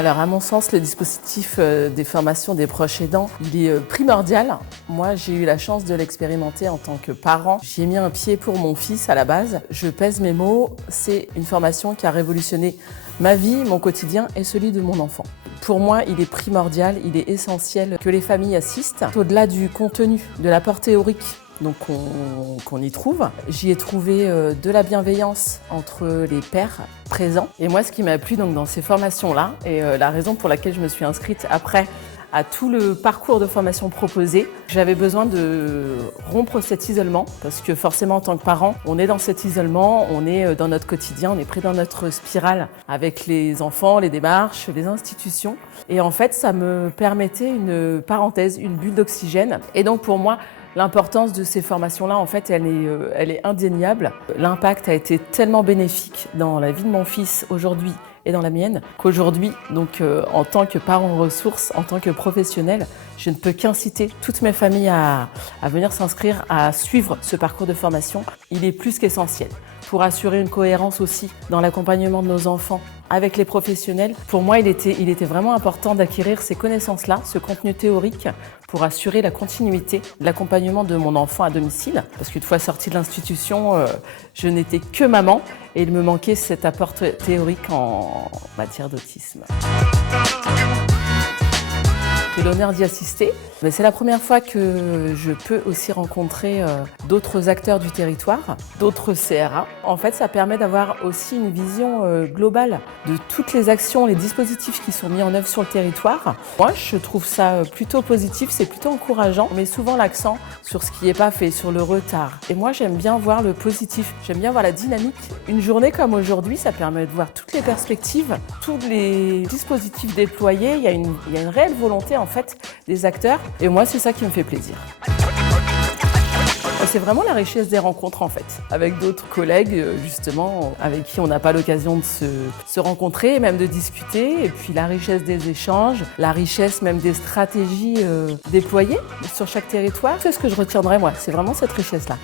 Alors à mon sens, le dispositif des formations des proches aidants, il est primordial. Moi, j'ai eu la chance de l'expérimenter en tant que parent. J'y ai mis un pied pour mon fils à la base. Je pèse mes mots, c'est une formation qui a révolutionné ma vie, mon quotidien et celui de mon enfant. Pour moi, il est primordial, il est essentiel que les familles assistent. Au-delà du contenu, de l'apport théorique qu'on y trouve, j'y ai trouvé de la bienveillance entre les pairs présents. Et moi, ce qui m'a plu donc, dans ces formations-là, et la raison pour laquelle je me suis inscrite après à tout le parcours de formation proposé, j'avais besoin de rompre cet isolement parce que forcément en tant que parent, on est dans cet isolement, on est dans notre quotidien, on est pris dans notre spirale avec les enfants, les démarches, les institutions. Et en fait, ça me permettait une parenthèse, une bulle d'oxygène. Et donc pour moi, l'importance de ces formations-là, en fait, elle est indéniable. L'impact a été tellement bénéfique dans la vie de mon fils aujourd'hui et dans la mienne, qu'aujourd'hui, donc en tant que parent ressource, en tant que professionnel, je ne peux qu'inciter toutes mes familles à venir s'inscrire, à suivre ce parcours de formation. Il est plus qu'essentiel pour assurer une cohérence aussi dans l'accompagnement de nos enfants avec les professionnels. Pour moi, il était vraiment important d'acquérir ces connaissances-là, ce contenu théorique, pour assurer la continuité de l'accompagnement de mon enfant à domicile. Parce qu'une fois sortie de l'institution, je n'étais que maman et il me manquait cet apport théorique en matière d'autisme. J'ai l'honneur d'y assister. Mais c'est la première fois que je peux aussi rencontrer d'autres acteurs du territoire, d'autres CRA. En fait, ça permet d'avoir aussi une vision globale de toutes les actions, les dispositifs qui sont mis en œuvre sur le territoire. Moi, je trouve ça plutôt positif, c'est plutôt encourageant. On met souvent l'accent sur ce qui n'est pas fait, sur le retard. Et moi, j'aime bien voir le positif, j'aime bien voir la dynamique. Une journée comme aujourd'hui, ça permet de voir toutes les perspectives, tous les dispositifs déployés. Il y a une réelle volonté, en fait, des acteurs. Et moi, c'est ça qui me fait plaisir. C'est vraiment la richesse des rencontres, en fait, avec d'autres collègues, justement, avec qui on n'a pas l'occasion de se rencontrer, et même de discuter. Et puis la richesse des échanges, la richesse même des stratégies déployées sur chaque territoire. C'est ce que je retiendrai, moi. C'est vraiment cette richesse-là.